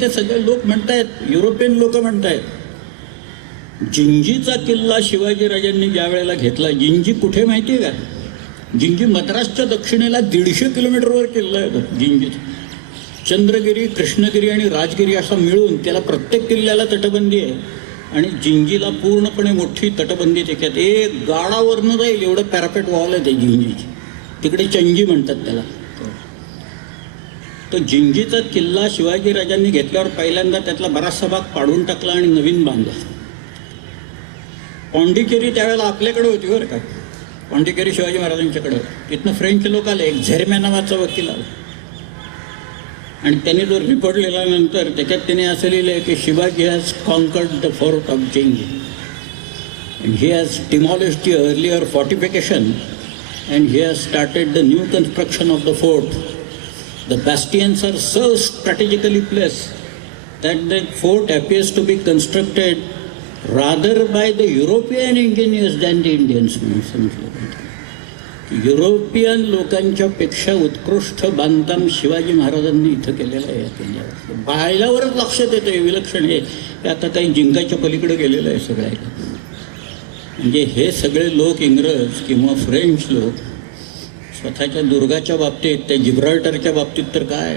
ते सगळे लोक म्हणतायत, युरोपियन लोक म्हणतायत जिंजीचा किल्ला शिवाजीराजांनी ज्या वेळेला घेतला, जिंजी कुठे माहिती आहे का? जिंजी मद्रासच्या दक्षिणेला 150 किलोमीटरवर किल्ला आहे. जिंजी चंद्रगिरी, कृष्णगिरी आणि राजगिरी असा मिळून त्याला प्रत्येक किल्ल्याला तटबंदी आहे आणि जिंजीला पूर्णपणे मोठी तटबंदी त्याच्यात एक गाडावरनं जाईल एवढं पॅरापेट वॉल आहे ते जिंजीची. तिकडे चंजी म्हणतात त्याला. तो जिंजीचा किल्ला शिवाजीराजांनी घेतल्यावर पहिल्यांदा त्यातला बराचसा भाग पाडून टाकला आणि नवीन बांधला. पॉंडिचेरी त्यावेळेला आपल्याकडे होती बरं का. पॉंडिचेरी शिवाजी महाराजांच्याकडे. तिथनं फ्रेंच लोक आले, एक झेरम्या नावाचा वकील आला आणि त्यांनी जो रिपोर्ट लिहिल्यानंतर त्याच्यात त्याने असं लिहिलं आहे की Shivaji has conquered the fort of Gingee and he has demolished the earlier fortification and he has started the new construction of the fort. The bastions are so strategically placed that the fort appears to be constructed rather by the European engineers than the Indians. European लोकांच्या पेक्षा उत्कृष्ट बांधकाम शिवाजी महाराजांनी इथं केलेलं आहे. किल्ल्यावर बायलावरच लक्षात येतं विलक्षण हे आता काही जिंकाच्या पलीकडे गेलेलं आहे सगळं. म्हणजे हे सगळे लोक इंग्रज किंवा फ्रेंच लोक स्वतःच्या दुर्गाच्या बाबतीत, त्या जिब्राल्टरच्या बाबतीत तर काय